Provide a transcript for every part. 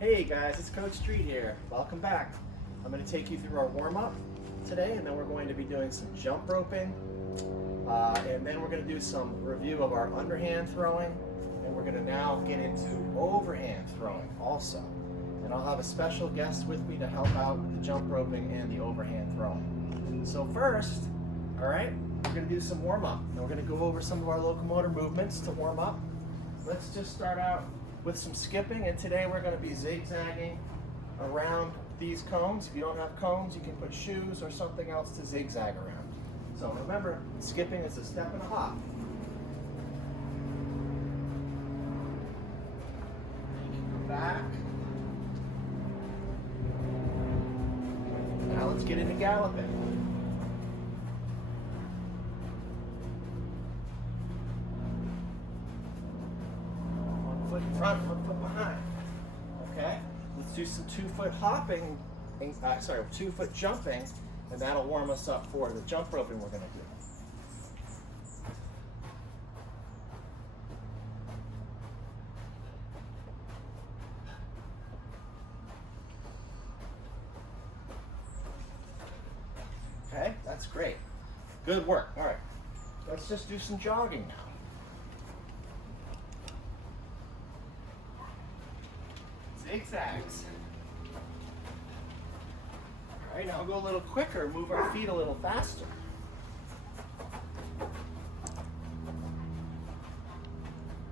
Hey guys, it's Coach Street here. Welcome back. I'm going to take you through our warm-up today, and then we're going to be doing some jump roping, and then we're going to do some review of our underhand throwing, and we're going to now get into overhand throwing also. And I'll have a special guest with me to help out with the jump roping and the overhand throwing. So first, all right, we're going to do some warm-up, and we're going to go over some of our locomotor movements to warm up. Let's just start out with some skipping, and today we're going to be zigzagging around these cones. If you don't have cones, you can put shoes or something else to zigzag around. So remember, skipping is a step and a hop. Back. Now let's get into galloping. Foot in front, 1 foot behind. Okay? Let's do some 2-foot hopping, 2-foot jumping, and that'll warm us up for the jump roping we're going to do. Okay? That's great. Good work. All right. Let's just do some jogging now. Zigzags. All right, now we'll go a little quicker, move our feet a little faster.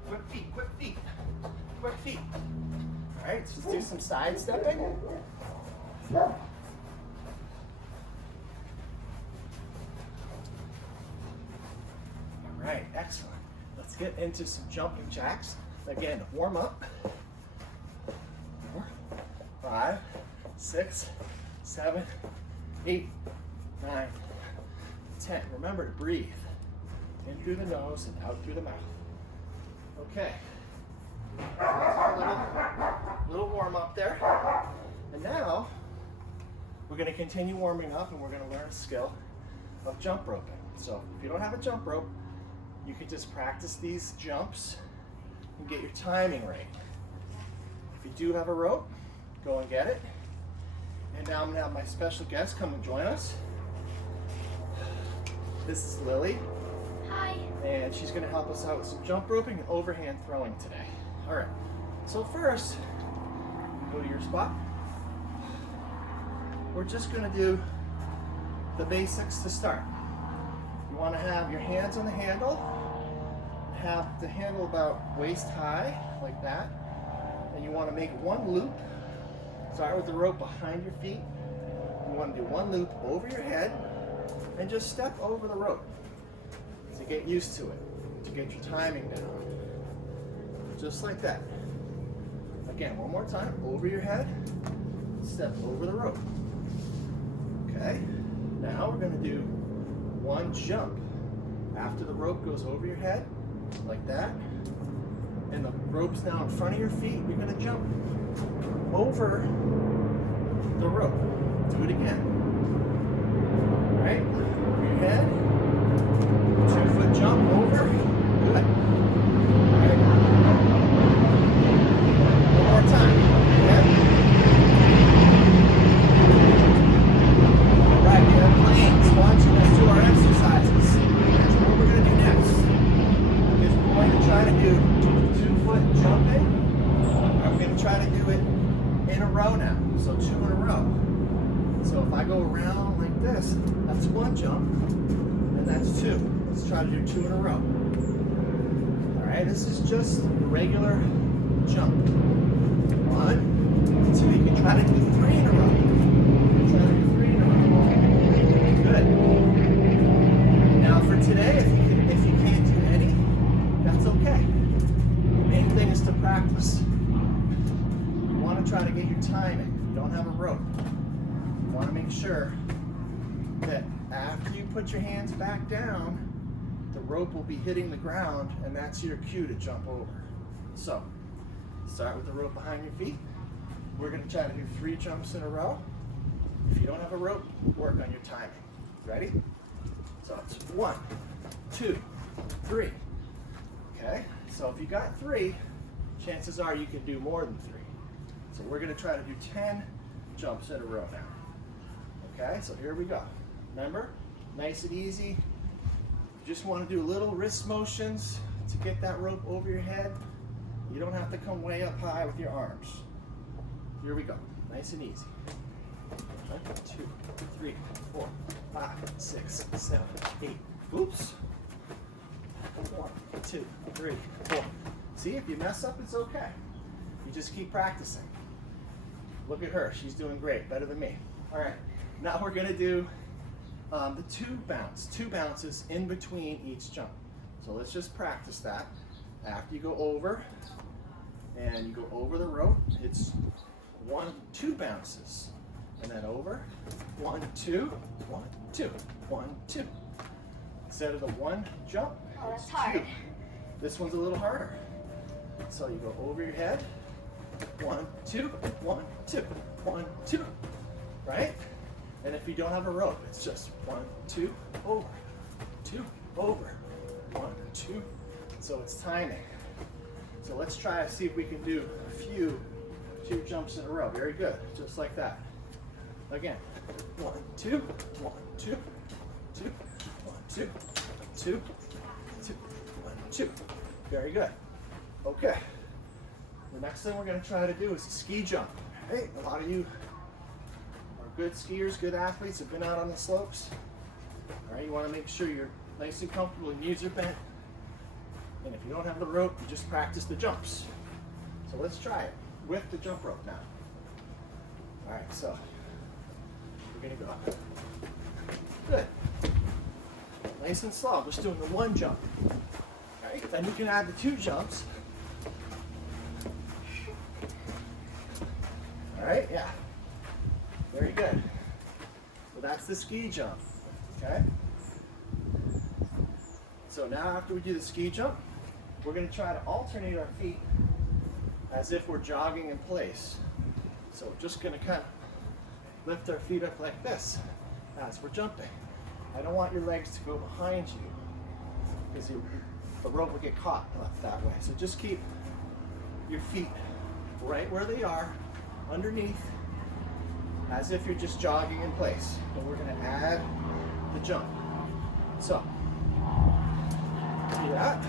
Quick feet, quick feet, quick feet. All right, let's just do some side stepping. All right, excellent. Let's get into some jumping jacks. Again, warm up. 4, 5, 6, 7, 8, 9, 10. Remember to breathe. In through the nose and out through the mouth. Okay. That's our little warm up there. And now we're going to continue warming up, and we're going to learn a skill of jump roping. So if you don't have a jump rope, you can just practice these jumps and get your timing right. If you do have a rope, go and get it. And now I'm going to have my special guest come and join us. This is Lily. Hi. And she's going to help us out with some jump roping and overhand throwing today. All right. So first, go to your spot. We're just going to do the basics to start. You want to have your hands on the handle. Have the handle about waist high, like that. And you want to make one loop. Start with the rope behind your feet. You want to do one loop over your head and just step over the rope to get used to it, to get your timing down. Just like that. Again, one more time, over your head, step over the rope. Okay, now we're going to do one jump. After the rope goes over your head, like that, and the rope's now in front of your feet, you're going to jump over the rope. Do it again. All right, over your head, 2-foot jump over. Good. All right. One more time. Again. All right, we have planes watching us do our exercises. That's what we're going to do next. Is we're going to try to do 2-foot jumping. I'm going to try to do it in a row now, so 2 in a row. So if I go around like this, that's 1 jump, and that's 2. Let's try to do 2 in a row. All right, this is just a regular jump. 1, 2. You can try to do 3 in a row. Try to do 3 in a row. Good. Now for today, if you can't do any, that's okay. The main thing is to practice. You want to try to get your timing. If you don't have a rope, you want to make sure that after you put your hands back down, the rope will be hitting the ground, and that's your cue to jump over. So, start with the rope behind your feet. We're going to try to do 3 jumps in a row. If you don't have a rope, work on your timing. Ready? So it's 1, 2, 3. Okay? So if you got 3, chances are you can do more than 3. So we're gonna try to do 10 jumps in a row now. Okay, so here we go. Remember, nice and easy. You just wanna do little wrist motions to get that rope over your head. You don't have to come way up high with your arms. Here we go, nice and easy. 1, 2, 3, 4, 5, 6, 7, 8. Oops. 1, 2, 3, 4. See, if you mess up, it's okay. You just keep practicing. Look at her, she's doing great, better than me. All right, now we're gonna do the 2 bounces in between each jump. So let's just practice that. After you go over, and you go over the rope, it's 1, 2 bounces. And then over, 1, 2, 1, 2, 1, 2. Instead of the 1 jump, oh, that's it's hard. 2. This one's a little harder. So you go over your head, 1, 2, 1, 2, 1, 2, right? And if you don't have a rope, it's just 1, 2, over, 2, over, 1, 2. So it's timing. So let's try to see if we can do a few 2 jumps in a row. Very good, just like that. Again, 1, 2, 1, 2, 2, 1, 2, 2, 2, 1, 2. Very good. Okay. The next thing we're going to try to do is a ski jump. Hey, a lot of you are good skiers, good athletes, have been out on the slopes. All right, you want to make sure you're nice and comfortable, your knees are bent. And if you don't have the rope, you just practice the jumps. So let's try it with the jump rope now. All right, so we're gonna go. Good. Nice and slow, just doing the 1 jump. All right, then you can add the 2 jumps. All right, yeah. Very good. So that's the ski jump, okay? So now after we do the ski jump, we're gonna try to alternate our feet as if we're jogging in place. So we're just gonna kind of lift our feet up like this as we're jumping. I don't want your legs to go behind you because the rope will get caught that way. So just keep your feet right where they are, underneath, as if you're just jogging in place. And we're gonna add the jump. So, see that?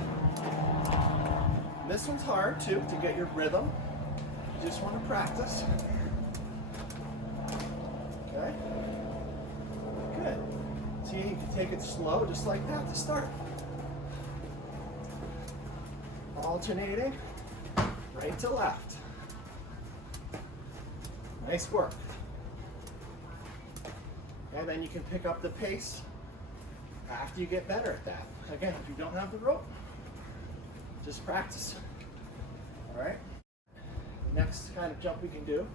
This one's hard too, to get your rhythm. You just want to practice. Okay? Good. See, you can take it slow, just like that to start. Alternating, right to left. Nice work. And then you can pick up the pace after you get better at that. Again, if you don't have the rope, just practice. All right? The next kind of jump we can do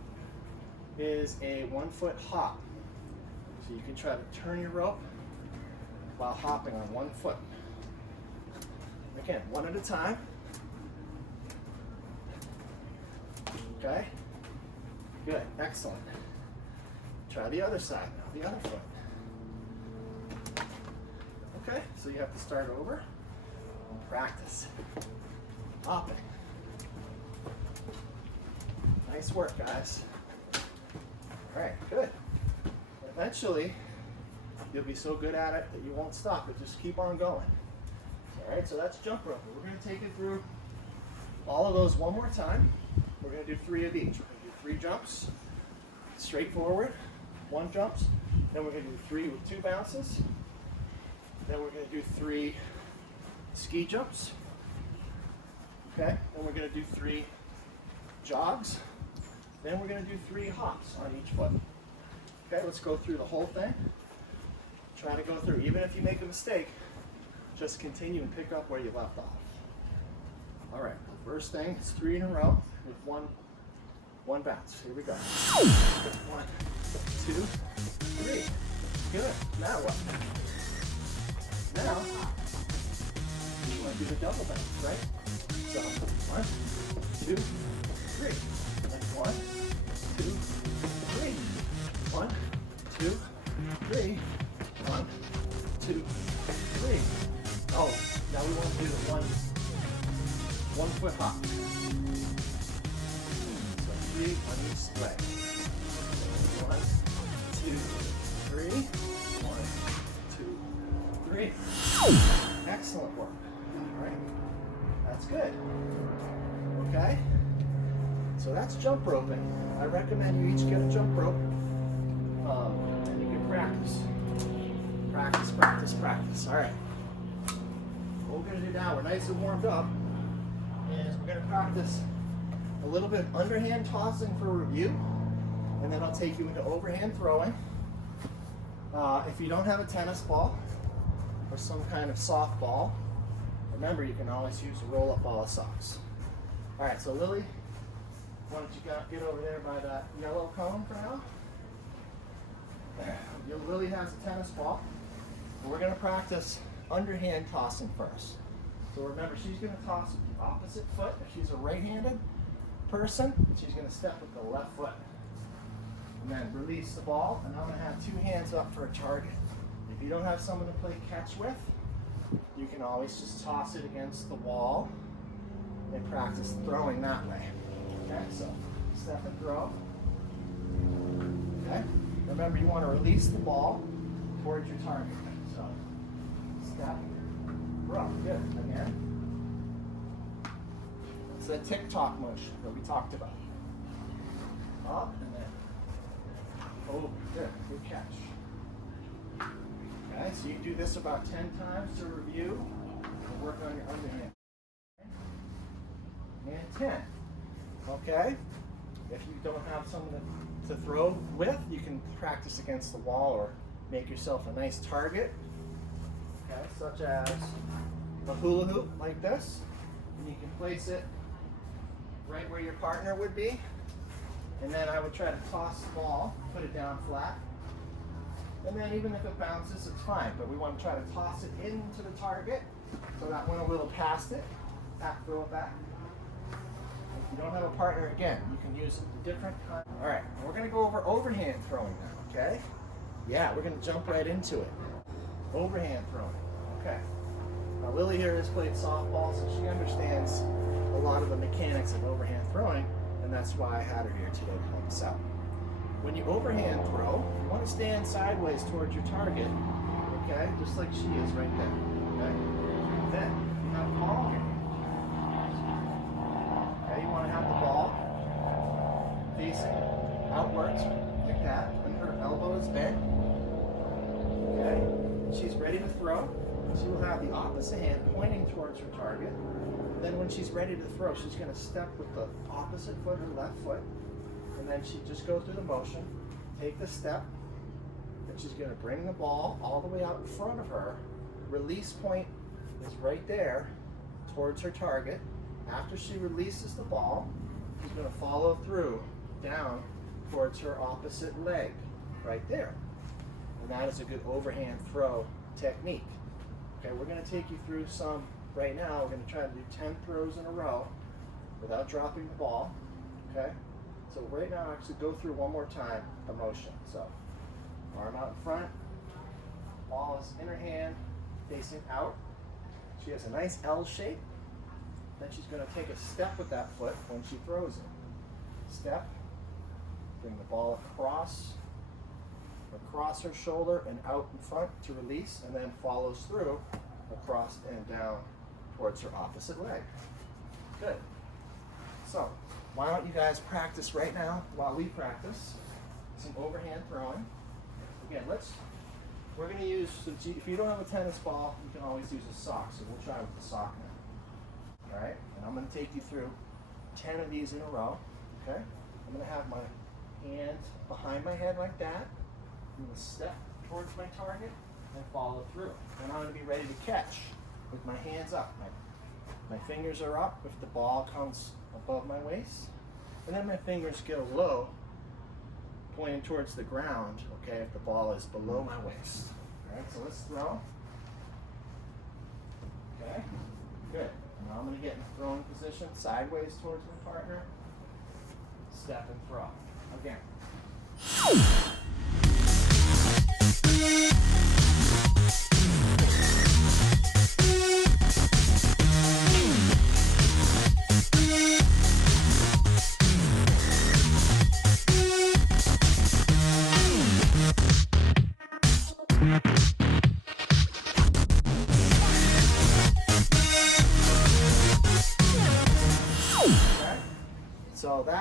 is a 1-foot hop. So you can try to turn your rope while hopping on 1 foot. Again, 1 at a time. Okay? Good, excellent. Try the other side now, the other foot. Okay, so you have to start over and practice. Hopping. Nice work, guys. All right, good. Eventually, you'll be so good at it that you won't stop it. Just keep on going. All right, so that's jump rope. We're going to take it through all of those one more time. We're going to do 3 of each. We're going to do 3 jumps, straight forward, 1 jumps. Then we're going to do 3 with 2 bounces. Then we're going to do 3 ski jumps. Okay, then we're going to do 3 jogs. Then we're going to do 3 hops on each foot. Okay, let's go through the whole thing. Try to go through. Even if you make a mistake, just continue and pick up where you left off. All right, the first thing is 3 in a row with one bounce. Here we go. 1, 2, 3. Good. Now what? Now, you want to do the double bounce, right? So, 1, 2, 3. And 1, 2, 3. 1, 2, 3. 1, 2, 3. Oh, now we want to do the one foot hop. So 3 on each leg. 1, 2, 3. 1, 2, 3. Excellent work. All right. That's good. Okay. So that's jump roping. I recommend you each get a jump rope. And you can practice. Practice, practice, practice. All right. What we're going to do now, we're nice and warmed up, is we're going to practice a little bit of underhand tossing for review, and then I'll take you into overhand throwing. If you don't have a tennis ball or some kind of softball, remember you can always use a roll-up ball of socks. All right, so Lily, why don't you get over there by that yellow cone for now? Lily has a tennis ball. We're going to practice underhand tossing first. So remember, she's going to toss with the opposite foot. If she's a right-handed person, she's going to step with the left foot. And then release the ball, and I'm going to have 2 hands up for a target. If you don't have someone to play catch with, you can always just toss it against the wall and practice throwing that way. Okay, so step and throw. Okay, remember you want to release the ball towards your target. So step, throw. Good. Again. It's that tick-tock motion that we talked about. Up and then over. Good. Good catch. Okay, so you do this about 10 times to review and work on your underhand. And 10. Okay? If you don't have someone to throw with, you can practice against the wall or make yourself a nice target. Okay, such as a hula hoop like this. And you can place it right where your partner would be. And then I would try to toss the ball, put it down flat. And then even if it bounces, it's fine. But we want to try to toss it into the target so that when a little past it, throw it back. If you don't have a partner, again, you can use a different kind. All right, we're going to go over overhand throwing now, okay? Yeah, we're going to jump right into it. Overhand throwing, okay. Now Lily here has played softball, so she understands a lot of the mechanics of overhand throwing, and that's why I had her here today to help us out. When you overhand throw, you want to stand sideways towards your target, okay? Just like she is right there, okay? Then, you have the ball here. Okay, you want to have the ball facing outwards, like that, when her elbow is bent. Okay, she's ready to throw. She will have the opposite hand pointing towards her target. Then when she's ready to throw, she's going to step with the opposite foot, her left foot. And then she just goes through the motion, take the step, and she's going to bring the ball all the way out in front of her. Release point is right there towards her target. After she releases the ball, she's going to follow through down towards her opposite leg, right there. And that is a good overhand throw technique. Okay, we're going to take you through some right now. We're going to try to do 10 throws in a row without dropping the ball. Okay? So right now, actually go through one more time the motion. So arm out in front, ball is in her hand, facing out. She has a nice L shape. Then she's going to take a step with that foot when she throws it. Step, bring the ball across her shoulder and out in front to release, and then follows through across and down towards her opposite leg. Good. So, why don't you guys practice right now while we practice some overhand throwing. Again, we're going to use, if you don't have a tennis ball, you can always use a sock, so we'll try with the sock now. All right, and I'm going to take you through 10 of these in a row, okay? I'm going to have my hands behind my head like that. I'm going to step towards my target and follow through. Then I'm going to be ready to catch with my hands up. My fingers are up if the ball comes above my waist. And then my fingers go low, pointing towards the ground, okay, if the ball is below my waist. All right, so let's throw. Okay, good. Now I'm going to get in a throwing position, sideways towards my partner. Step and throw. Again.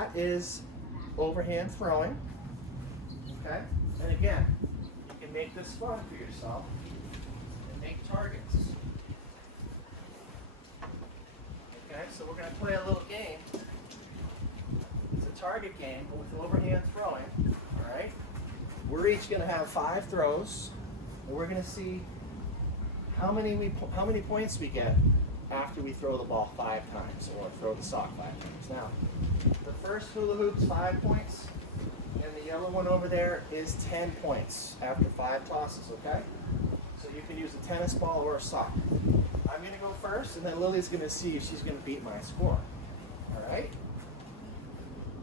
that is overhand throwing. Okay? And again, you can make this fun for yourself and make targets. Okay, so we're going to play a little game. It's a target game with overhand throwing. All right? We're each going to have 5 throws, and we're going to see how many points we get after we throw the ball 5 times or throw the sock 5 times. Now, the first hula hoop's 5 points, and the yellow one over there is 10 points after 5 tosses, okay? So you can use a tennis ball or a sock. I'm going to go first, and then Lily's going to see if she's going to beat my score. All right?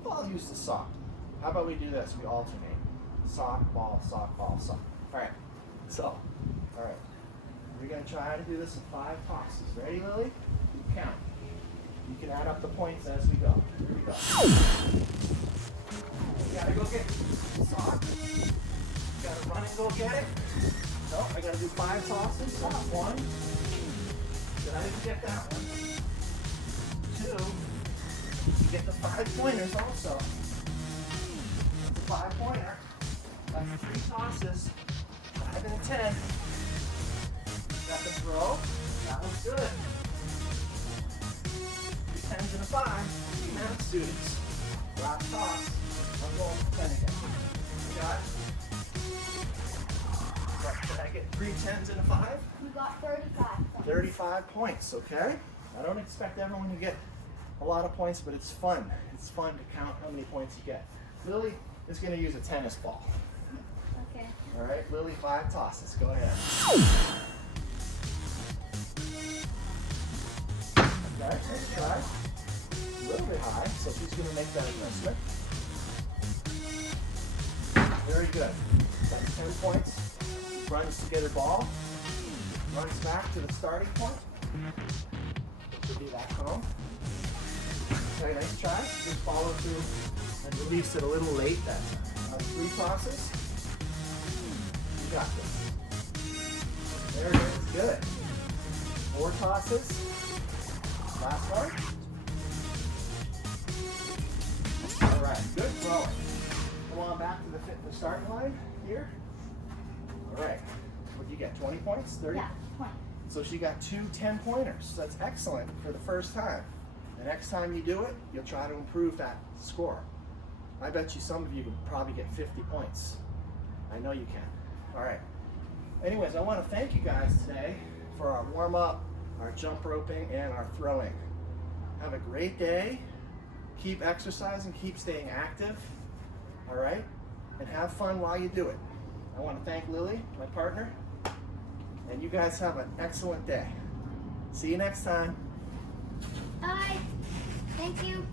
Well, I'll use the sock. How about we do this? We alternate. Sock, ball, sock, ball, sock. All right. So, all right. We're going to try to do this in 5 tosses. Ready, Lily? Count. You can add up the points as we go. Here we go. You got to go get the sock. You got to run and go get it. No, I got to do 5 tosses. Stop. 1. Did I didn't get that one? 2. You get the 5 pointers also. That's a 5-pointer. That's 3 tosses. 5 and a 10. Got the throw. That was good. 3 10s and a 5. Math students. Last toss. I'm going for 10 again. You got it? Did I get 3 10s and a 5? You got 35. 35 points, okay? I don't expect everyone to get a lot of points, but it's fun. It's fun to count how many points you get. Lily is going to use a tennis ball. Okay. All right, Lily, 5 tosses. Go ahead. Okay, nice try. A little bit high, so she's going to make that adjustment. Very good. That's 10 points. Runs to get her ball. Runs back to the starting point. Which will be back home. Okay, nice try. Just follow through and release it a little late that time. 3 tosses. You got this. There it is. Good. 4 tosses. Last one. All right. Good throwing. Come on back to the starting line here. All right. What did you get? 20 points? 30? Yeah, 20. So she got 2 10-pointers. That's excellent for the first time. The next time you do it, you'll try to improve that score. I bet you some of you could probably get 50 points. I know you can. All right. Anyways, I want to thank you guys today for our warm-up, our jump roping, and our throwing. Have a great day. Keep exercising, keep staying active. All right? And have fun while you do it. I want to thank Lily, my partner. And you guys have an excellent day. See you next time. Bye. Thank you.